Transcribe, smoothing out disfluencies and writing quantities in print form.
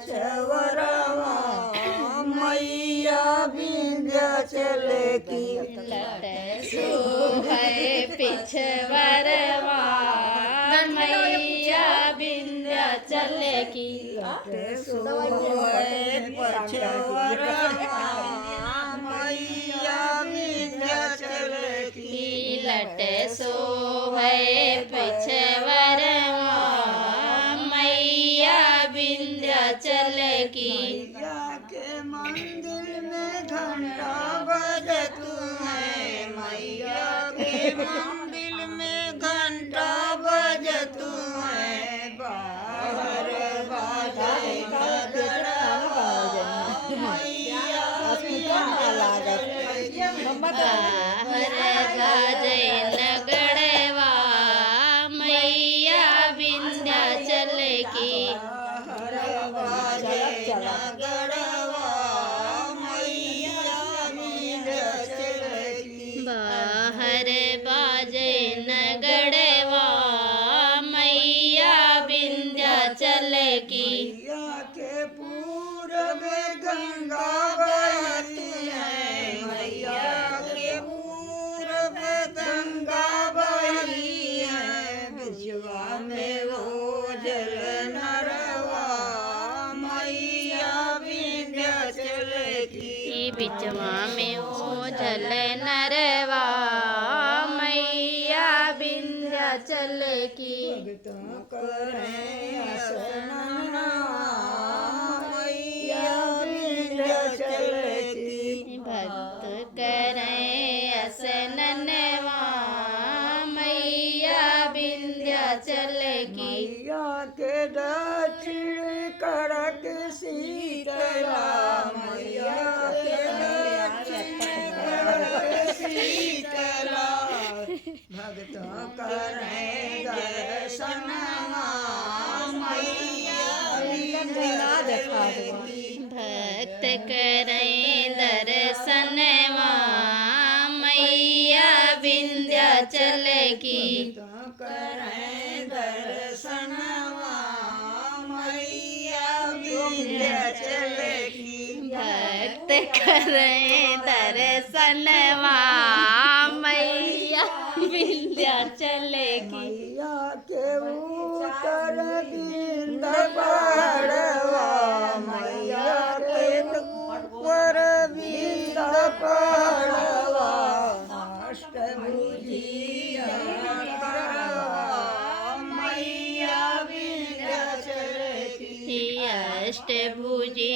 पचवरवा मैया विंध्याचल की लट शोभे पिछवरवा मैया विंध्याचल की सोहे पचवरवा मैया विंध्याचल की लट शोभे पिछवरवा मैया विंध्याचल की मैया के मंदिर में घंटा बजत है मैया के मंदिर में घंटा बजत है बाहर बाजे नगरवा मैया विंध्याचल की बाहर बाजे नगरवा मैया विंध्याचल की बाहर बाजे नगरवा मैया विंध्याचल की बाहर बाजे नगरवा मैया विंध्याचल की मैया के पूरब गंगा बहती है मैया के पूरब गंगा बही है बिचवा में वो जल नरवा मैया विंध्याचल की बिचवा में ओझल नरवा मैया विंध्याचल की भक्तों करें असनवा मैया विंध्याचल की भक्त करें असननवा मैया विंध्याचल की मैया के दक्षिण करक शीतला मैया के दक्षिण करक शीतला भक्तों करें दर्शनवा मैया विंध्याचल की भक्त करें दर्शनवा मैया विंध्याचल की भक्तों करें दर्शनवा मैया विंध्याचल की भक्त करें दर्शनवा मैया विंध्याचल की मैया के ऊपर बिंद पड़वा मैया के ऊपर बिंद पड़वा अष्टभुजी करवा मैया विंध्याचल की अष्टभुजी